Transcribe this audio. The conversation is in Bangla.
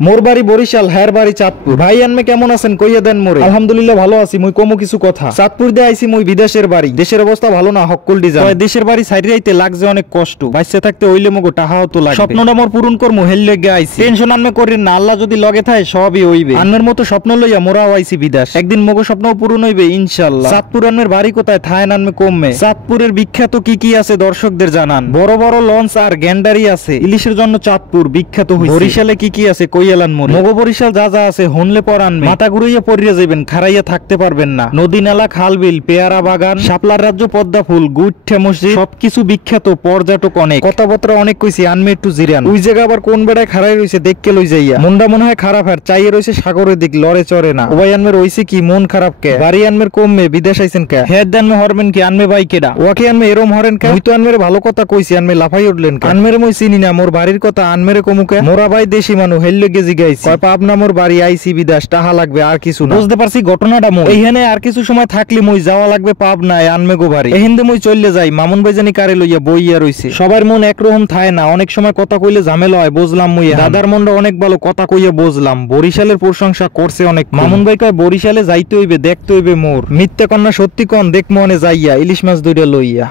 মোর বাড়ি বরিশাল, হ্যার বাড়ি চাঁদপুর। ভাই আনমে কেমন আছেন কইয়া দেন মোরে। আলহামদুলিল্লাহ ভালো আছি। মুই কমু কিছু কথা। চাঁদপুর দিয়ে আইছি মুই বিদেশের বাড়ি। দেশের অবস্থা ভালো না, হক্কল ডিজাইন। দেশের বাড়ি সাইড রাইতে লাগছে অনেক কষ্ট। বাইসে থাকতে হইলে মগো টাহাও তো লাগবে। স্বপ্নটা মোর পূরণ করমু হেললে গে আইছি। টেনশন আনমে করেন না, আল্লাহ যদি লগে থাকে সবই হইবে। আনমের মতো স্বপ্ন লইয়া মোরাও আইছি বিদেশ। একদিন মগো স্বপ্নও পূরণ হইবে ইনশাআল্লাহ। চাঁদপুর আনমের বাড়ি কোথায় থায় আনমে কমবে। চাঁদপুরের বিখ্যাত কি কি আছে দর্শকদের জানান। বড় বড় লঞ্চ আর গ্যান্ডারি আছে। ইলিশের জন্য চাঁদপুর বিখ্যাত হইছে। বরিশালে কি কি আছে কইয়ালান মোরে। মগো বরিশাল যা যা আছে হনলে পর আনবে। মাথা ঘুরাইয়া পড়িয়া যাবেন, খারাইয়া থাকতে পারবেন না। নদী নালা, খাল বিল, পেয়ারা বাগান, শাপলার রাজ্য, পদ্মা ফুল, গুইঠা মসজিদ সবকিছু বিখ্যাত। পর্যটক অনেক, কথাবার্তা অনেক কইছি। আনমে একটু জিরান। ওই জায়গা আবার কোন বেড়ায় খারাই রইছে দেখকে লই যাইয়া। মনটা মনে হয় খারাপ। আর চাইয়ে রইছে সাগরের দিক, লড়ে চড়ে না। ওবাই আনমে রইছে কি মন খারাপ কে। বাড়ি আনমের কমবে, বিদেশ আইছেন কে। হেদ আনমে হরবেন কি আনমে বাই কেডা। ওয়াকে আনমে এরম হরেন কে। মুই তো আনমের ভালো কথা কইছি, আনমে লাফাই উঠলেন কে। আনমের মই চিনি না, মোর বাড়ির কথা আনমেরে কমুকে। মোরা ভাই দেশি মানু হেললে গেজি গাইছি। কয় পাবনা মোর বাড়ি, আইছি বিদেশ, টাহা লাগবে আর কিছু না। বুঝতে পারছি ঘটনাটা মই। এইখানে আর কিছু সময় থাকলে মই যাওয়া লাগবে পাবনায় আনমে গো বাড়ি। এহিন্দে মই চললে যাই। মামুন ভাই জানি কারে লইয়া বইয়া রইছে। সবার মন একরকম থায় না, অনেক সময় কথা কইলে ঝামেলা হয়, বুঝলাম মই। দাদার মনটা অনেক ভালো, কথা কইয়া বুঝলাম। বরিশালের প্রশংসা করছে অনেক। মামুন ভাই কয় বরিশালে যাইতে হইবে, দেখতে হইবে মোর। মিথ্যা কন্যা সত্যি কন, দেখ মনে যাইয়া ইলিশ মাছ দুইটা লইয়া।